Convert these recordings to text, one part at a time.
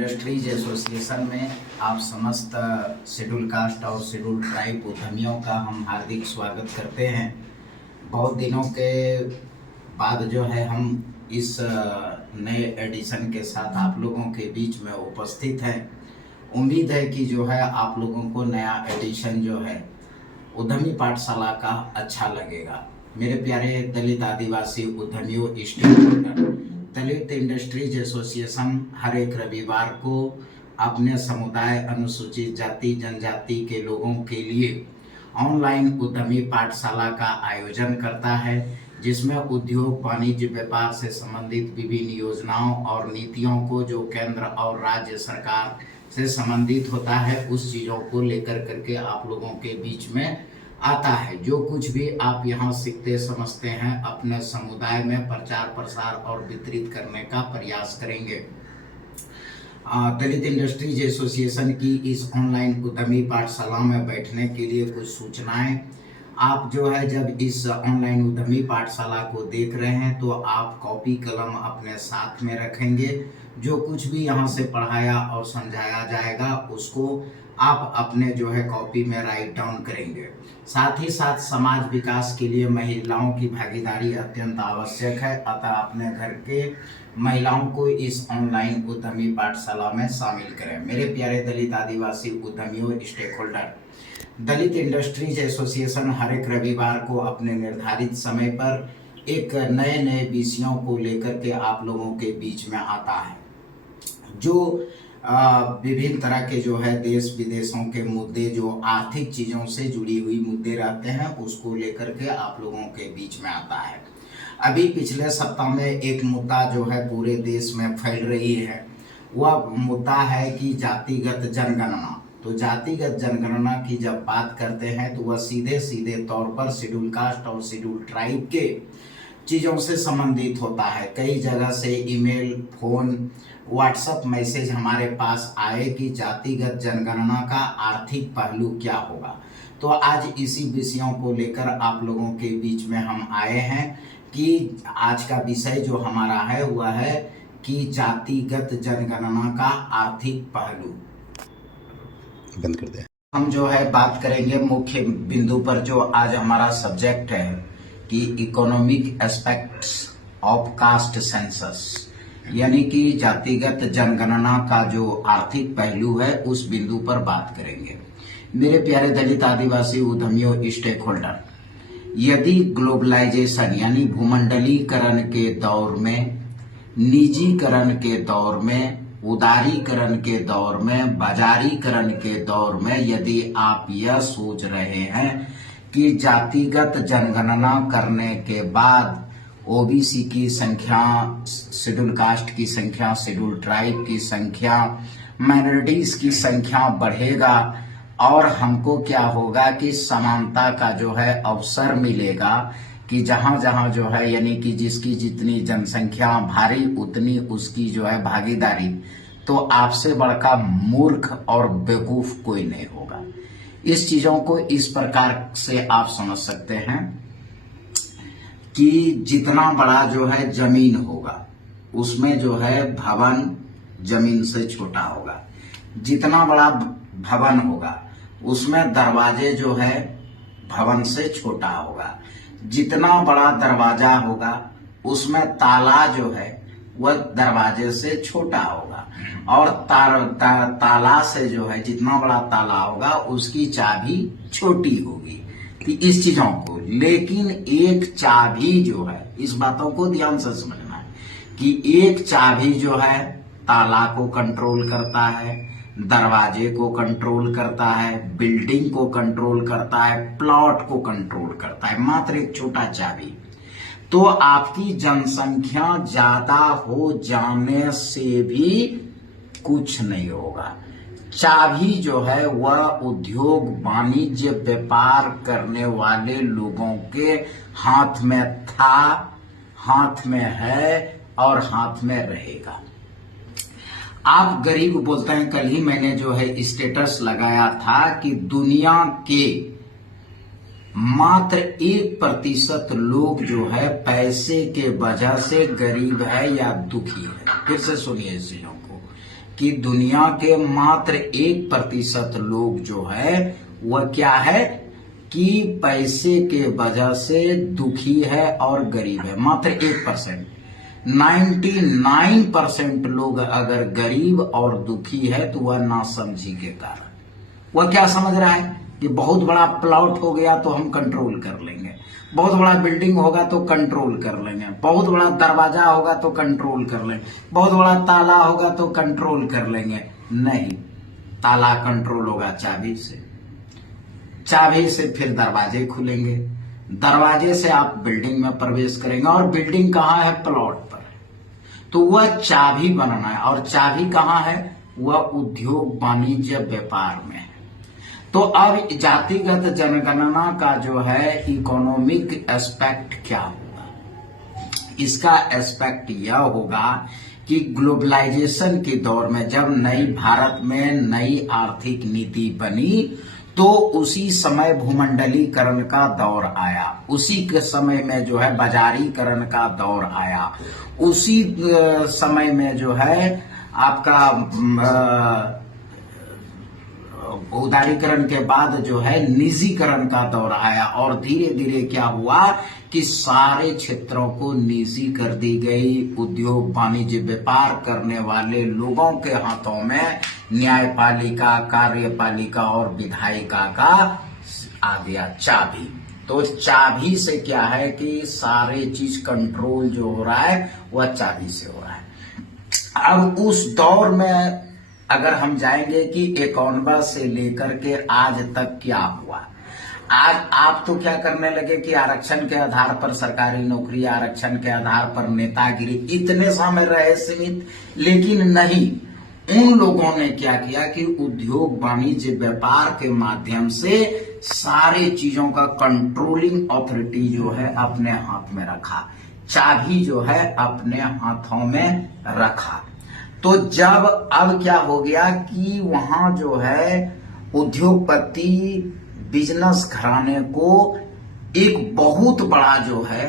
Industries association में आप समस्त शेड्यूल कास्ट और शेड्यूल ट्राइब उद्यमियों का हम हार्दिक स्वागत करते हैं। बहुत दिनों के बाद जो है हम इस नए एडिशन के साथ आप लोगों के बीच में उपस्थित हैं। उम्मीद है कि जो है आप लोगों को नया एडिशन जो है उद्यमी पाठशाला का अच्छा लगेगा। मेरे प्यारे दलित आदिवासी उद्यमियों, स्टेक होल्डर, दलित इंडस्ट्रीज एसोसिएशन हर एक रविवार को अपने समुदाय, अनुसूचित जाति जनजाति के लोगों के लिए ऑनलाइन उद्यमी पाठशाला का आयोजन करता है, जिसमें उद्योग, वाणिज्य, व्यापार से संबंधित विभिन्न योजनाओं और नीतियों को जो केंद्र और राज्य सरकार से संबंधित होता है उस चीज़ों को लेकर करके आप लोगों के बीच में आता है। जो कुछ भी आप यहाँ सीखते समझते हैं अपने समुदाय में प्रचार प्रसार और वितरित करने का प्रयास करेंगे। दलित इंडस्ट्रीज एसोसिएशन की इस ऑनलाइन उद्यमी पाठशाला में बैठने के लिए कुछ सूचनाएं। आप जो है जब इस ऑनलाइन उद्यमी पाठशाला को देख रहे हैं तो आप कॉपी कलम अपने साथ में रखेंगे। जो कुछ भी यहाँ से पढ़ाया और समझाया जाएगा उसको आप अपने जो है कॉपी में राइट डाउन करेंगे। साथ ही साथ समाज विकास के लिए महिलाओं की भागीदारी अत्यंत आवश्यक है, अतः अपने घर के महिलाओं को इस ऑनलाइन उद्यमी पाठशाला में शामिल करें। मेरे प्यारे दलित आदिवासी उद्यमियों, स्टेक होल्डर, दलित इंडस्ट्रीज एसोसिएशन हर एक रविवार को अपने निर्धारित समय पर एक नए नए विषयों को लेकर के आप लोगों के बीच में आता है। जो विभिन्न तरह के जो है देश विदेशों के मुद्दे, जो आर्थिक चीज़ों से जुड़ी हुई मुद्दे रहते हैं उसको लेकर के आप लोगों के बीच में आता है। अभी पिछले सप्ताह में एक मुद्दा जो है पूरे देश में फैल रही है, वह मुद्दा है कि जातिगत जनगणना। तो जातिगत जनगणना की जब बात करते हैं तो वह सीधे सीधे तौर पर शेड्यूल कास्ट और शेड्यूल ट्राइब के चीज़ों से संबंधित होता है। कई जगह से ईमेल, फोन, व्हाट्सएप मैसेज हमारे पास आए कि जातिगत जनगणना का आर्थिक पहलू क्या होगा। तो आज इसी विषयों को लेकर आप लोगों के बीच में हम आए हैं कि आज का विषय जो हमारा है वह है कि जातिगत जनगणना का आर्थिक पहलू। बंद कर दे। हम जो है बात करेंगे मुख्य बिंदु पर। जो आज हमारा सब्जेक्ट है कि economic aspects of caste census, यानी कि जातिगत जनगणना का जो आर्थिक पहलू है उस बिंदु पर बात करेंगे। मेरे प्यारे दलित आदिवासी उद्यमियों, स्टेक होल्डर, यदि ग्लोबलाइजेशन यानी भूमंडलीकरण के दौर में, निजीकरण के दौर में, उदारीकरण के दौर में, बाजारीकरण के दौर में यदि आप यह सोच रहे हैं कि जातिगत जनगणना करने के बाद ओबीसी की संख्या, शेड्यूल कास्ट की संख्या, शेड्यूल ट्राइब की संख्या, माइनॉरिटीज की संख्या बढ़ेगा और हमको क्या होगा कि समानता का जो है अवसर मिलेगा कि जहां जहां जो है यानी कि जिसकी जितनी जनसंख्या भारी उतनी उसकी जो है भागीदारी, तो आपसे बढ़कर मूर्ख और बेवकूफ कोई नहीं होगा। इस चीजों को इस प्रकार से आप समझ सकते हैं कि जितना बड़ा जो है जमीन होगा उसमें जो है भवन जमीन से छोटा होगा। जितना बड़ा भवन होगा उसमें दरवाजे जो है भवन से छोटा होगा। जितना बड़ा दरवाजा होगा उसमें ताला जो है वह दरवाजे से छोटा होगा। और ताला से जो है जितना बड़ा ताला होगा उसकी चाबी छोटी होगी। इस चीजों को, लेकिन एक चाबी जो है, इस बातों को ध्यान से समझना है कि एक चाबी जो है ताला को कंट्रोल करता है, दरवाजे को कंट्रोल करता है, बिल्डिंग को कंट्रोल करता है, प्लॉट को कंट्रोल करता है, मात्र एक छोटा चाबी। तो आपकी जनसंख्या ज्यादा हो जाने से भी कुछ नहीं होगा। चाबी जो है वह उद्योग, वाणिज्य, व्यापार करने वाले लोगों के हाथ में था, हाथ में है और हाथ में रहेगा। आप गरीब बोलते हैं। कल ही मैंने जो है स्टेटस लगाया था कि दुनिया के मात्र 1% लोग जो है पैसे के वजह से गरीब है या दुखी है। फिर से सुनिए इस चीजों को कि दुनिया के मात्र 1% लोग जो है वह क्या है कि पैसे के वजह से दुखी है और गरीब है। मात्र 1%। 99% लोग अगर गरीब और दुखी है तो वह नासमझी के कारण। वह क्या समझ रहा है कि बहुत बड़ा प्लॉट हो गया तो हम कंट्रोल कर लेंगे, बहुत बड़ा बिल्डिंग होगा तो कंट्रोल कर लेंगे, बहुत बड़ा दरवाजा होगा तो कंट्रोल कर लेंगे, बहुत बड़ा ताला होगा तो कंट्रोल कर लेंगे। नहीं, ताला कंट्रोल होगा चाबी से, चाबी से फिर दरवाजे खुलेंगे, दरवाजे से आप बिल्डिंग में प्रवेश करेंगे, और बिल्डिंग कहाँ है? प्लॉट पर। तो वह चाबी बनना है, और चाबी कहाँ है? वह उद्योग वाणिज्य व्यापार में है। तो अब जातिगत जनगणना का जो है इकोनॉमिक एस्पेक्ट क्या होगा? इसका एस्पेक्ट यह होगा कि ग्लोबलाइजेशन के दौर में जब नई भारत में नई आर्थिक नीति बनी तो उसी समय भूमंडलीकरण का दौर आया, उसी के समय में जो है बाजारीकरण का दौर आया, उसी समय में जो है आपका उदारीकरण के बाद जो है निजीकरण का दौर आया, और धीरे धीरे क्या हुआ कि सारे क्षेत्रों को निजी कर दी गई। उद्योग वाणिज्य व्यापार करने वाले लोगों के हाथों में न्यायपालिका, कार्यपालिका और विधायिका का आ गया चाबी। तो चाबी से क्या है कि सारे चीज कंट्रोल जो हो रहा है वह चाबी से हो रहा है। अब उस दौर में अगर हम जाएंगे कि 51 से लेकर के आज तक क्या हुआ, आज आप तो क्या करने लगे कि आरक्षण के आधार पर सरकारी नौकरी, आरक्षण के आधार पर नेतागिरी, इतने समय रहे सीमित। लेकिन नहीं, उन लोगों ने क्या किया कि उद्योग वाणिज्य व्यापार के माध्यम से सारे चीजों का कंट्रोलिंग अथॉरिटी जो है अपने हाथ में रखा, चाबी जो है अपने हाथों में रखा। तो जब अब क्या हो गया कि वहां जो है उद्योगपति बिजनेस घराने को एक बहुत बड़ा जो है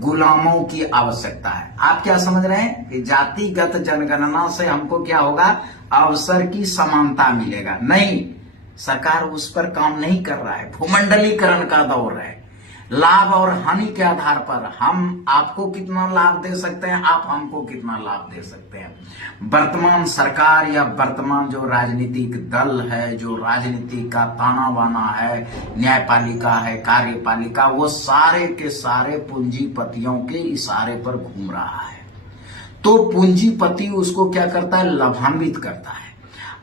गुलामों की आवश्यकता है। आप क्या समझ रहे हैं कि जातिगत जनगणना से हमको क्या होगा? अवसर की समानता मिलेगा? नहीं, सरकार उस पर काम नहीं कर रहा है। भूमंडलीकरण का दौर है, लाभ और हानि के आधार पर हम आपको कितना लाभ दे सकते हैं, आप हमको कितना लाभ दे सकते हैं। वर्तमान सरकार या वर्तमान जो राजनीतिक दल है, जो राजनीति का ताना बाना है, न्यायपालिका है, कार्यपालिका, वो सारे के सारे पूंजीपतियों के इशारे पर घूम रहा है। तो पूंजीपति उसको क्या करता है? लाभान्वित करता है।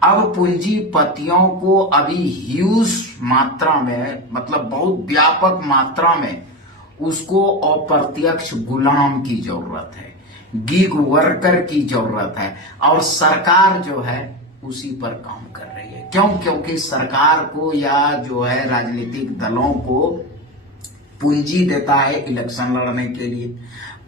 अब पूंजीपतियों को अभी ह्यूज मात्रा में, मतलब बहुत व्यापक मात्रा में उसको अप्रत्यक्ष गुलाम की जरूरत है, गिग वर्कर की जरूरत है, और सरकार जो है उसी पर काम कर रही है। क्यों? क्योंकि सरकार को या जो है राजनीतिक दलों को पूंजी देता है इलेक्शन लड़ने के लिए,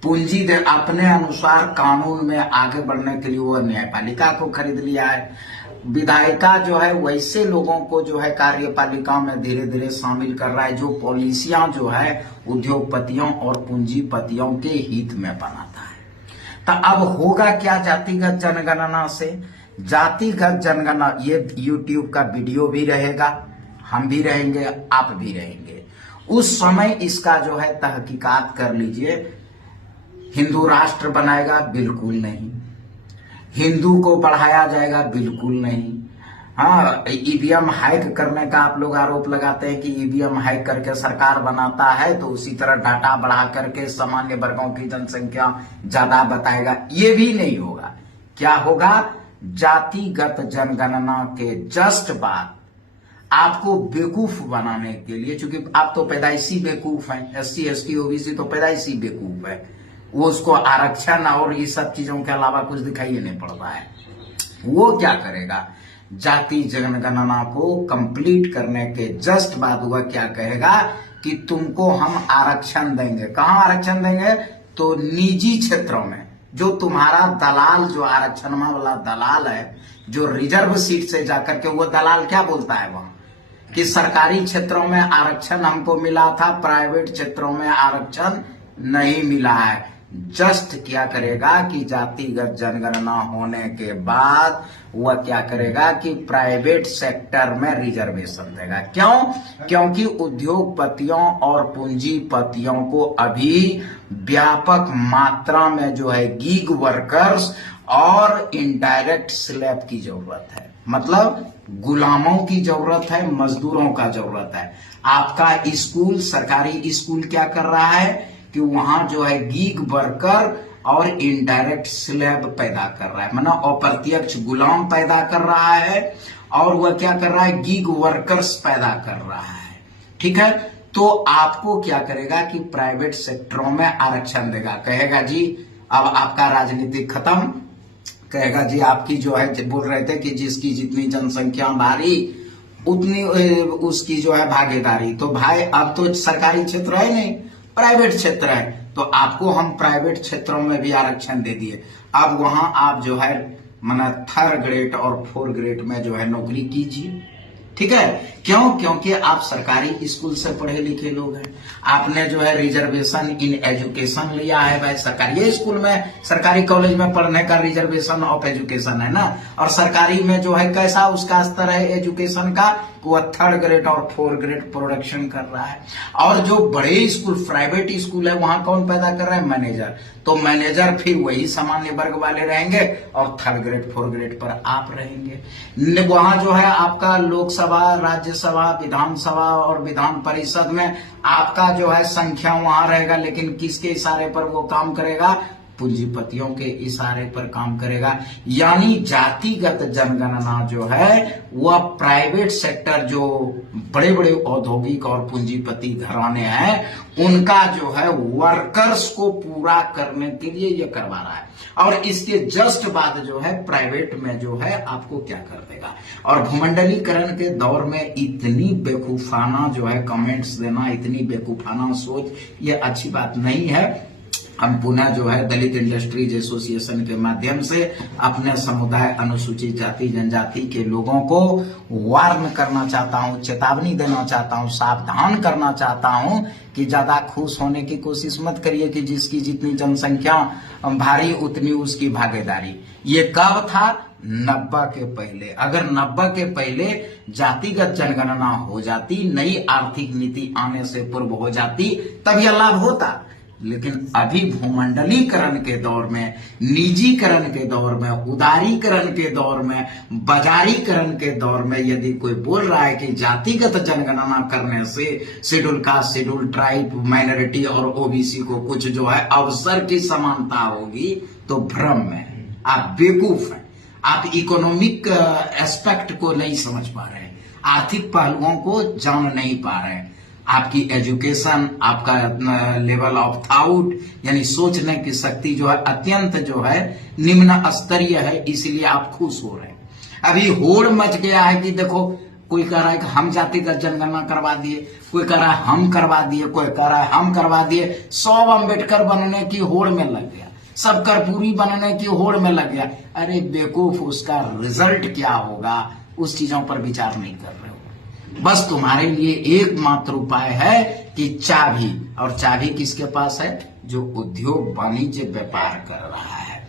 पूंजी दे अपने अनुसार कानून में आगे बढ़ने के लिए वो न्यायपालिका को खरीद लिया है। विधायिका जो है वैसे लोगों को जो है कार्यपालिका में धीरे धीरे शामिल कर रहा है जो पॉलिसियां जो है उद्योगपतियों और पूंजीपतियों के हित में बनाता है। तो अब होगा क्या जातिगत जनगणना से? जातिगत जनगणना, ये YouTube का वीडियो भी रहेगा, हम भी रहेंगे, आप भी रहेंगे। उस समय इसका जो है तहकीकात कर लीजिए। हिंदू राष्ट्र बनाएगा? बिल्कुल नहीं। हिंदू को बढ़ाया जाएगा? बिल्कुल नहीं। हाँ, ईवीएम हैक करने का आप लोग आरोप लगाते हैं कि ईवीएम हैक करके सरकार बनाता है, तो उसी तरह डाटा बढ़ा करके सामान्य वर्गों की जनसंख्या ज्यादा बताएगा। ये भी नहीं होगा। क्या होगा? जातिगत जनगणना के जस्ट बाद आपको बेवकूफ बनाने के लिए, चूंकि आप तो पैदाइशी बेवकूफ हैं, SC ST OBC तो पैदाइशी बेवकूफ है, वो उसको आरक्षण और ये सब चीजों के अलावा कुछ दिखाई नहीं पड़ता है। वो क्या करेगा? जाति जनगणना को कंप्लीट करने के जस्ट बाद वह क्या कहेगा कि तुमको हम आरक्षण देंगे। कहां आरक्षण देंगे? तो निजी क्षेत्रों में। जो तुम्हारा दलाल, जो आरक्षण वाला दलाल है, जो रिजर्व सीट से जाकर के, वो दलाल क्या बोलता है वहां कि सरकारी क्षेत्रों में आरक्षण हमको मिला था, प्राइवेट क्षेत्रों में आरक्षण नहीं मिला है। जस्ट क्या करेगा कि जातिगत जनगणना होने के बाद वह क्या करेगा कि प्राइवेट सेक्टर में रिजर्वेशन देगा। क्यों? क्योंकि उद्योगपतियों और पूंजीपतियों को अभी व्यापक मात्रा में जो है गीग वर्कर्स और इनडायरेक्ट स्लैब की जरूरत है, मतलब गुलामों की जरूरत है, मजदूरों का जरूरत है। आपका स्कूल, सरकारी स्कूल क्या कर रहा है कि वहां जो है गीग वर्कर और इनडायरेक्ट स्लैब पैदा कर रहा है, मतलब अप्रत्यक्ष गुलाम पैदा कर रहा है, और वह क्या कर रहा है, गीग वर्कर्स पैदा कर रहा है। ठीक है, तो आपको क्या करेगा कि प्राइवेट सेक्टरों में आरक्षण देगा, कहेगा जी अब आपका राजनीति खत्म, कहेगा जी आपकी जो है, बोल रहे थे कि जिसकी जितनी जनसंख्या भारी उतनी उसकी जो है भागीदारी, तो भाई अब तो सरकारी क्षेत्र है नहीं, प्राइवेट क्षेत्र है, तो आपको हम प्राइवेट क्षेत्रों में भी आरक्षण दे दिए। अब वहां आप जो है माना 3rd ग्रेड और 4th ग्रेड में जो है नौकरी कीजिए। ठीक है, क्यों? क्योंकि आप सरकारी स्कूल से पढ़े लिखे लोग हैं, आपने जो है रिजर्वेशन इन एजुकेशन लिया है। भाई सरकारी स्कूल में, सरकारी कॉलेज में पढ़ने का रिजर्वेशन ऑफ एजुकेशन है ना, और सरकारी में जो है कैसा उसका स्तर है एजुकेशन का, वह 3rd ग्रेड और 4th ग्रेड प्रोडक्शन कर रहा है। और जो बड़े स्कूल, प्राइवेट स्कूल है, वहां कौन पैदा कर रहा है, मैनेजर। तो मैनेजर फिर वही सामान्य वर्ग वाले रहेंगे और 3rd ग्रेड 4th ग्रेड पर आप रहेंगे। वहां जो है आपका लोकसभा, राज्यसभा, विधानसभा और विधान परिषद में आपका जो है संख्या वहां रहेगा, लेकिन किसके इशारे पर वो काम करेगा, पूंजीपतियों के इशारे पर काम करेगा। यानी जातिगत जनगणना जो है वह प्राइवेट सेक्टर, जो बड़े बड़े औद्योगिक और पूंजीपति घराने हैं, उनका जो है वर्कर्स को पूरा करने के लिए ये करवा रहा है। और इसके जस्ट बाद जो है प्राइवेट में जो है आपको क्या कर देगा। और भूमंडलीकरण के दौर में इतनी बेवकूफाना जो है कमेंट्स देना, इतनी बेवकूफाना सोच, ये अच्छी बात नहीं है। हम पुनः जो है दलित इंडस्ट्रीज एसोसिएशन के माध्यम से अपने समुदाय, अनुसूचित जाति जनजाति के लोगों को वार्न करना चाहता हूं, चेतावनी देना चाहता हूं, सावधान करना चाहता हूं कि ज्यादा खुश होने की कोशिश मत करिए कि जिसकी जितनी जनसंख्या भारी उतनी उसकी भागीदारी। ये कब था? 90 के पहले। अगर 90 के पहले जातिगत जनगणना हो जाती, नई आर्थिक नीति आने से पूर्व हो जाती, तब यह लाभ होता। लेकिन अभी भूमंडलीकरण के दौर में, निजीकरण के दौर में, उदारीकरण के दौर में, बाजारीकरण के दौर में यदि कोई बोल रहा है कि जातिगत जनगणना करने से schedule caste, schedule tribe, minority और ओबीसी को कुछ जो है अवसर की समानता होगी, तो भ्रम में है, आप बेवकूफ हैं। आप इकोनॉमिक एस्पेक्ट को नहीं समझ पा रहे हैं, आर्थिक पहलुओं को जान नहीं पा रहे हैं। आपकी एजुकेशन, आपका लेवल ऑफ थॉट यानी सोचने की शक्ति जो है अत्यंत जो है निम्न स्तरीय है, इसीलिए आप खुश हो रहे हैं। अभी होड़ मच गया है कि देखो, कोई कह रहा है कि हम जातिगत जनगणना करवा दिए, कोई कह रहा है हम करवा दिए, कोई कह रहा है हम करवा दिए। 100 अम्बेडकर बनने की होड़ में लग गया, सब कर्पूरी बनने की होड़ में लग गया। अरे बेवकूफ, उसका रिजल्ट क्या होगा उस चीजों पर विचार नहीं कर रहे हो। बस तुम्हारे लिए एकमात्र उपाय है कि चाबी, और चाबी किसके पास है? जो उद्योग वाणिज्य व्यापार कर रहा है,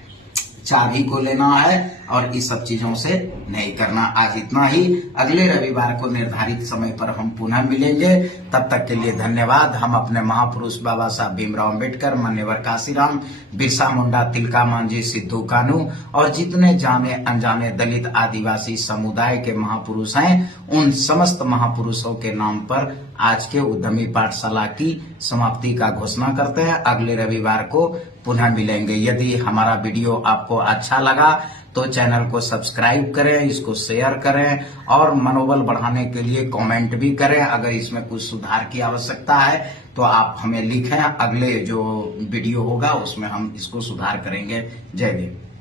चाबी को लेना है और इस सब चीजों से नहीं करना। आज इतना ही, अगले रविवार को निर्धारित समय पर हम पुनः मिलेंगे। तब तक के लिए धन्यवाद। हम अपने महापुरुष बाबा साहब भीमराव अम्बेडकर, मान्यवर काशीराम, बिरसा मुंडा, तिलका मांझी, सिद्धू कानू और जितने जाने अनजाने दलित आदिवासी समुदाय के महापुरुष हैं, उन समस्त महापुरुषों के नाम पर आज के उद्यमी पाठशाला की समाप्ति का घोषणा करते हैं। अगले रविवार को पुनः मिलेंगे। यदि हमारा वीडियो आपको अच्छा लगा तो चैनल को सब्सक्राइब करें, इसको शेयर करें और मनोबल बढ़ाने के लिए कमेंट भी करें। अगर इसमें कुछ सुधार की आवश्यकता है तो आप हमें लिखें, अगले जो वीडियो होगा उसमें हम इसको सुधार करेंगे। जय भीम।